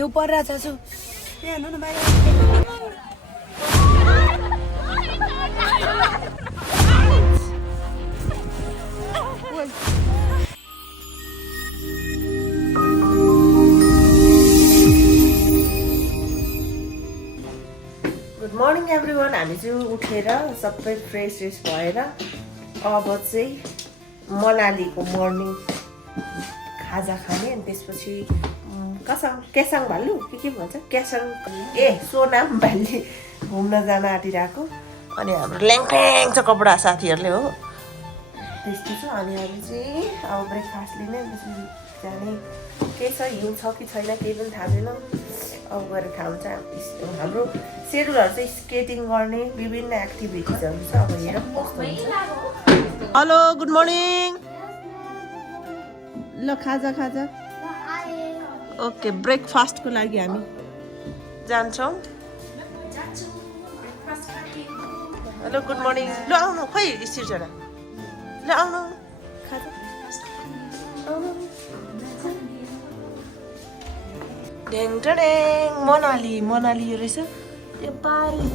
हिउँ परिरहेछ छु यहाँ हेर्नु न बाहिर गुड मर्निङ एभ्रिवान। हामी चाहिँ उठेर सबै फ्रेस भएर अब चाहिँ मनालीको मर्निङ खाजा खाने अनि त्यसपछि केसाङ भ्याल्ली के भन्छ क्यासाङ सोनाम भ्याल्ली घुम्न जान आँटिरहेको। अनि हाम्रो ल्याङफ्याङ छ कपडा साथीहरूले हो त्यस्तो छ। अनि हामी चाहिँ अब ब्रेकफास्ट लिने त्यसपछि जाने केही छ हिउँ छ कि छैन केही पनि थाहा छैन। अब गएर थाहा हुन्छ। हाम्रो सेड्युलहरू चाहिँ स्केटिङ गर्ने विभिन्न एक्टिभिटिजहरू छ। अब हेरौँ कस्तो हुन्छ। Hello good morning. ल खाजा ओके ब्रेकफास्टको लागि हामी जान्छौँ। Hello good morning. ल आउनु खोइ सिर्जना ल आउनु खाजा आउनु। ढेङ ढेङ मनाली यो रहेछ यो पारी।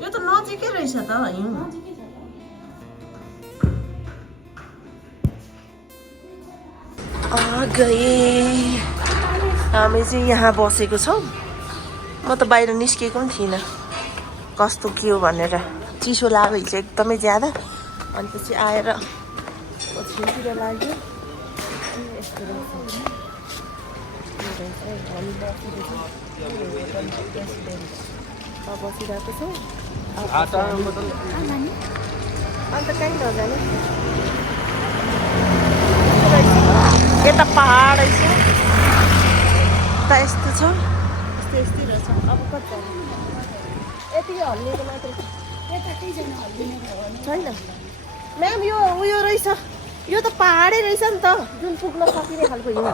यो त नजिकै रहेछ त हिउँ। हामी चाहिँ यहाँ बसेको छौँ। म त बाहिर निस्केको पनि थिइनँ कस्तो के हो भनेर। चिसो लाग्यो हिजो एकदमै ज्यादा। अनि पछि आएर छेउतिर लाग्यो यस्तो रहेछ। हामी बसिरहेको छौँ। अन्त कहीँ नजाने यता पहाड रहेछ त यस्तो छ यस्तै रहेछ। अब कति यति हल्लिएको मात्रै छैन म्याम। यो उयो रहेछ यो त पहाडै रहेछ नि त जुन पुग्न सकिने खालको हिउँ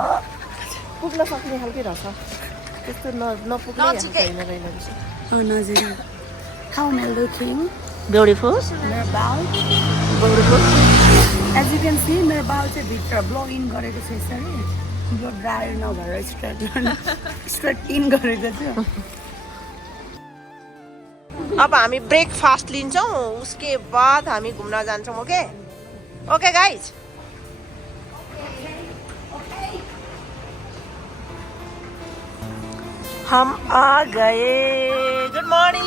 पुग्न सक्ने खालकै रहेछ। त्यस्तो नपुग्ने छैन रहेछ। How am I looking? Beautiful As you can see, मेरो बाल चाहिँ भित्र ब्लग इन गरेको छ यसरी। ब्लग ड्रायर नभएर स्ट्रेट इन गरेको छु। अब हामी ब्रेकफास्ट लिन्छौँ उसके बाद हामी घुम्न जान्छौँ। Okay okay guys. हम आ गए। Good morning.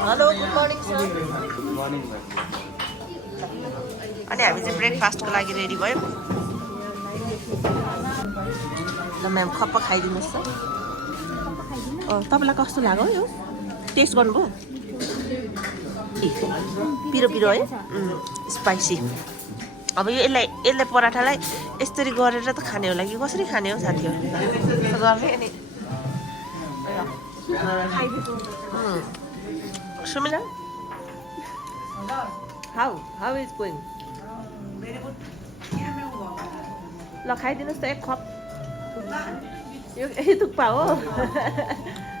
Hello good morning sir. अनि हामी चाहिँ ब्रेकफास्टको लागि रेडी भयौँ। ल म्याम खप्प खाइदिनुहोस् त। तपाईँलाई कस्तो लाग्यो यो टेस्ट गर्नुभयो? पिरो है स्पाइसी। अब यो यसलाई पराठालाई यसरी गरेर त खाने होला कि कसरी खाने हो साथीहरू? गर्ने अनि सुमिला हाउ इज गोइङ? ल खाइदिनुहोस् त एक खप। यो थुक्पा हो।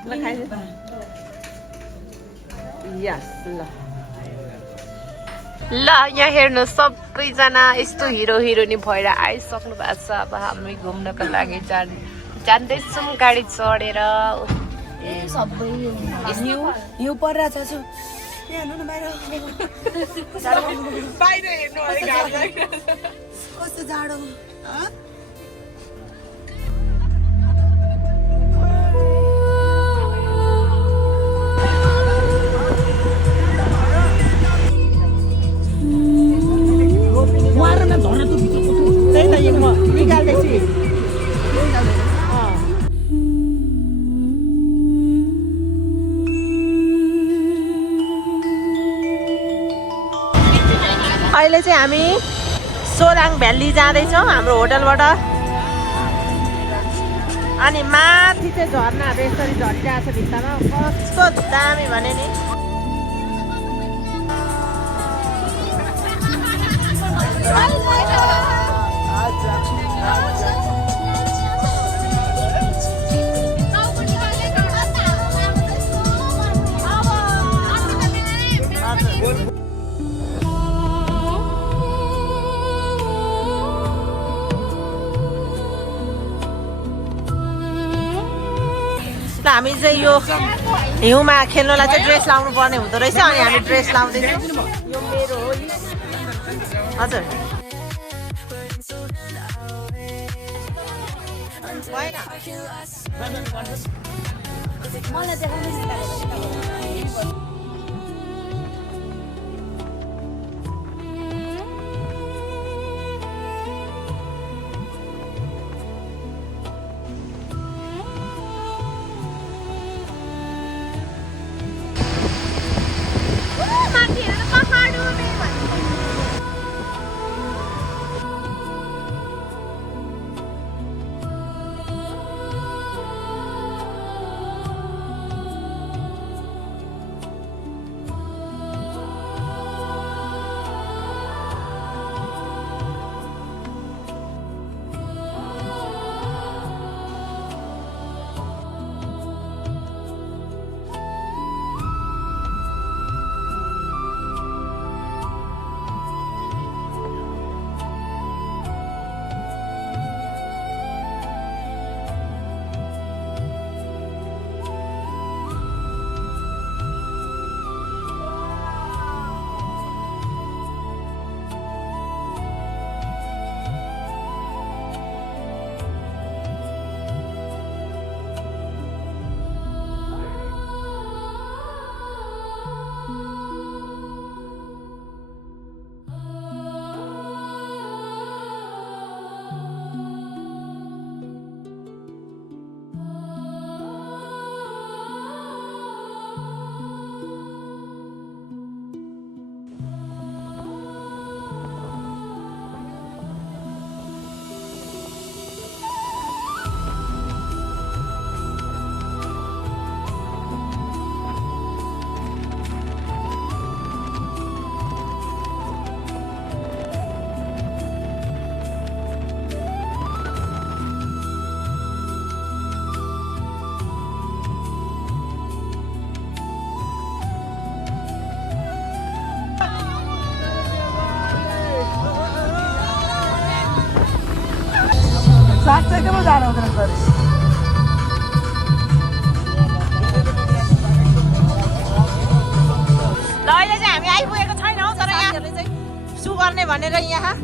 ल खाइदिनु। यस ल यहाँ हेर्नु सबैजना यस्तो हिरो हिरोइनी भएर आइसक्नु भएको छ। अब हामी घुम्नको लागि जाँदैछौँ गाडी चढेर। हिउँ परिरहेछ छु यहाँ हेर्नु न बाहिर हेर्नु कस्तो जाडो। अहिले चाहिँ हामी सोराङ भ्याली जाँदैछौँ हाम्रो होटलबाट। अनि माथि चाहिँ झर्नाहरू यसरी झरिरहेको छ भित्तामा कस्तो दामी भने नि। हामी चाहिँ यो हिउँमा खेल्नलाई चाहिँ ड्रेस लाउनु पर्ने हुँदो रहेछ अनि हामी ड्रेस लाउँदैछौँ यो मेरो हो नि हजुर मलाई देखाउनु साँच्चैको जानु हुँदैन सर ल अहिले चाहिँ हामी आइपुगेको छैनौँ तर यहाँहरूले चाहिँ सु गर्ने भनेर यहाँ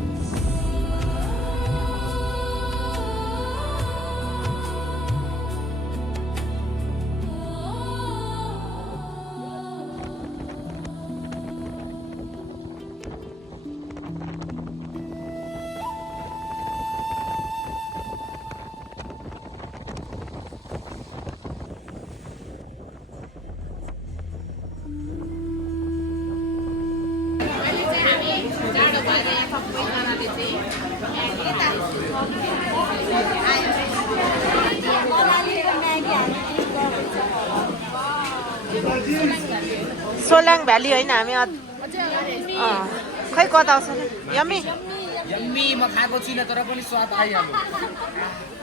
सोलाङ भ्याली होइन हामी खै कता आउँछ यम्मी यम्मी म खाएको छुइनँ तर पनि स्वाद आइहाल्यो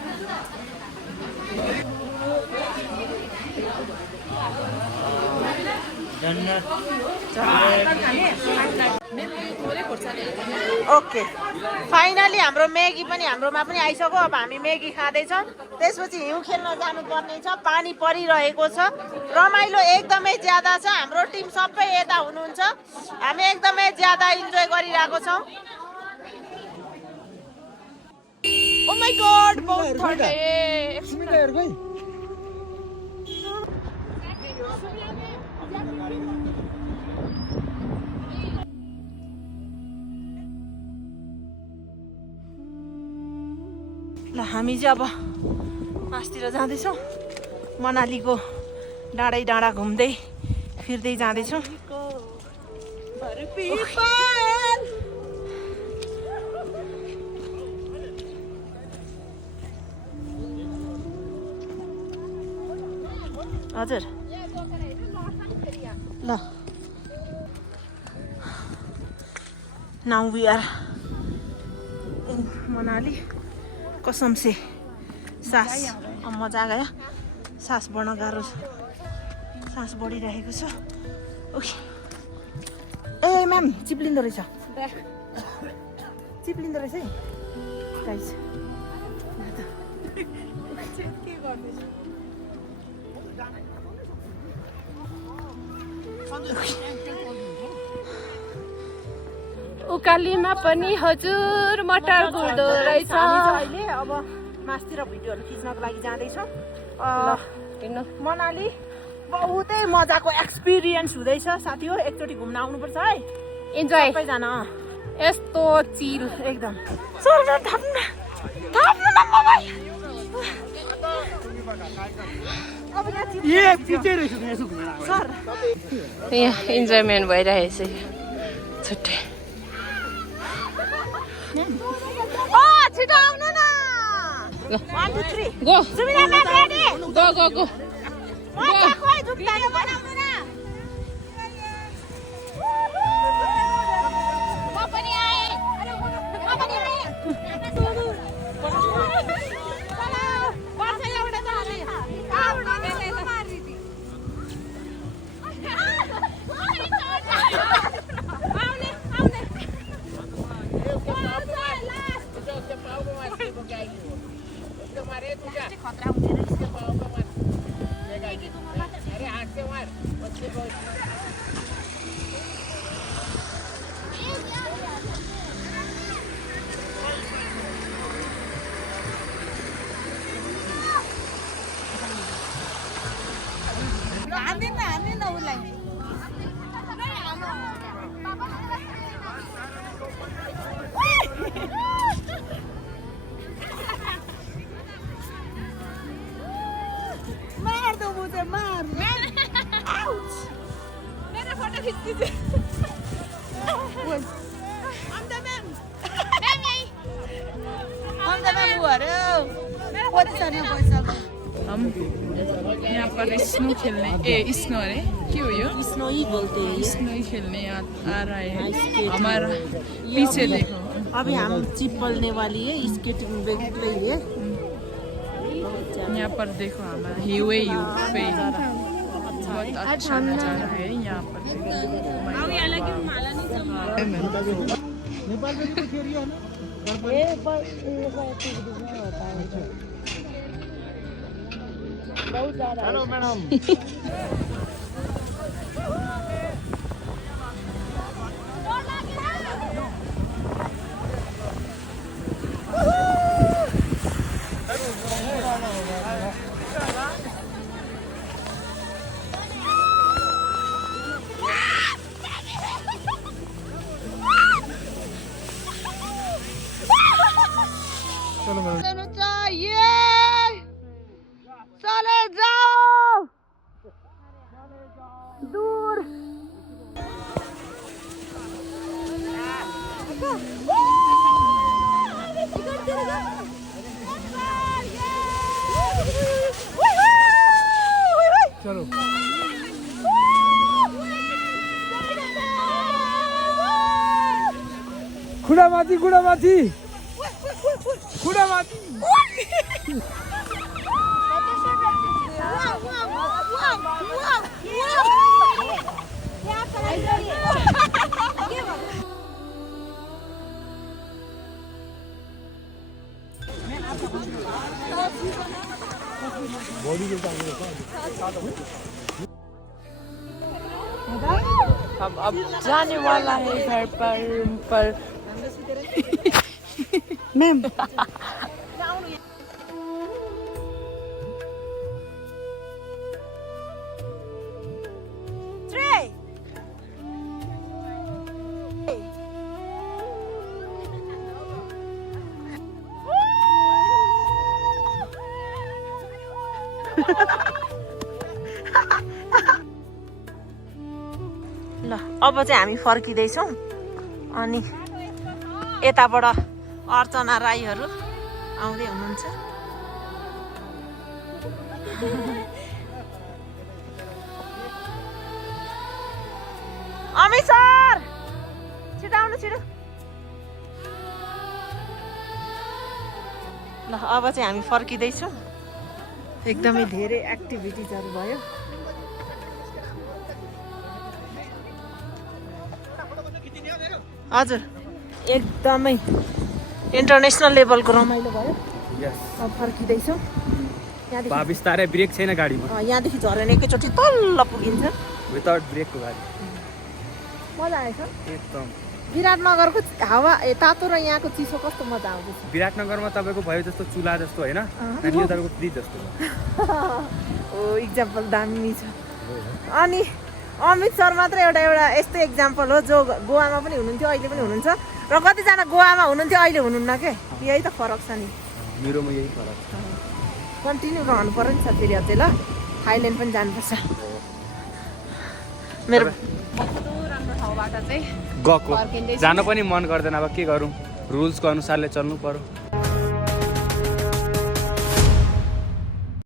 ओके फाइनली हाम्रो म्यागी पनि हाम्रोमा पनि आइसक्यो अब हामी म्यागी खाँदैछौँ त्यसपछि हिउँ खेल्न जानुपर्ने छ पानी परिरहेको छ रमाइलो एकदमै ज्यादा छ हाम्रो टिम सबै यता हुनुहुन्छ हामी एकदमै ज्यादा इन्जोय गरिरहेको छौँ ओ माय गॉड बहुत ठन्डा ल हामी चाहिँ अब मासतिर जाँदैछौँ मनालीको डाँडै डाँडा घुम्दै फिर्दै जाँदैछौँ हजुर ल now we are in Manali कसम से सास मजा गयो सास बढ्न गाह्रो छ सास बढिरहेको छ ओके ए म्याम चिप्लिँदो रहेछ चिप्लिँदो रहेछ है गाइस के गर्दैछ उकालीमा पनि हजुर मटर गुड्दो रहेछ। अहिले अब मासतिर भिडियोहरू खिच्नको लागि जाँदैछौँ मनाली। बहुतै मजाको एक्सपिरियन्स हुँदैछ साथी हो। एकचोटि घुम्न आउनुपर्छ है। इन्जोय सबैजना यस्तो चिल एकदम। यहाँ इन्जोयमेन्ट भइरहेछ छुट्टै। छिटो आउनु न। 1 2 3 go Sumina ma'am ready. Go go go मजा खोइ जुत्ताले बनाउनु न। म पनि आएँ। मार दो मुझे मार। आउच। मेरा फोटो खींच दीजिए। I'm the man. I'm the man हुआ रे। कति सानो पैसा? हम यहाँ पर स्नो खेलने स्नो अरे के हो यो स्नो ही बोलते हैं। स्नो खेलने आ रहा है हमारा पीछे देखो। अभी हम चिप पलने वाली है। स्केट पे लिए यहाँ पर देखो हमारा हिवे यू पे बहुत अच्छा नजारा है यहाँ पर। Hello madam. चले जाओ दूर। चलो खुड़ा माथि खुड़ा माथि खुड़ा माथि। अब जाने वाला है घर पर मैम ल अब चाहिँ हामी फर्किँदैछौँ। अनि यताबाट अर्चना राईहरू आउँदै हुनुहुन्छ। अमित सर छिटो आउनु छिटो। ल अब चाहिँ हामी फर्किँदैछौँ। एकदमै धेरै एक्टिभिटिजहरू भयो। हजुर एकदमै इन्टरनेसनल लेभलको रमाइलो भयो। अब फर्किँदैछौँ। बिस्तारै ब्रेक छैन गाडीमा। यहाँदेखि झरेन एकैचोटि तल्ल पुगिन्छ। विदाउट ब्रेकको गाडी मजा आएछ एकदम। विराटनगरको हावा तातो र यहाँको चिसो कस्तो मजा आउँदैछ विराटनगरमा तपाईँको भयो जस्तो चुला जस्तो होइन, अनि यो तपाईँको फ्रिज जस्तो छ। ओ इक्जाम्पल दामी छ। अनि अमित शर्मा मात्र एउटा यस्तो इक्जाम्पल हो जो गोवामा पनि हुनुहुन्थ्यो अहिले पनि हुनुहुन्छ र कतिजना गोवामा हुनुहुन्थ्यो अहिले हुनुहुन्न के यही त फरक छ नि। मेरोमा यही फरक छ। कन्टिन्यू रहनु पर्यो नि त फेरि अझै ल थाइल्यान्ड पनि जानुपर्छ। मेरो कस्तो राम्रो ठाउँबाट चाहिँ गएको जान पनि मन गर्दैन, अब के गरौँ, रुल्सको अनुसारले चल्नु पर्यो।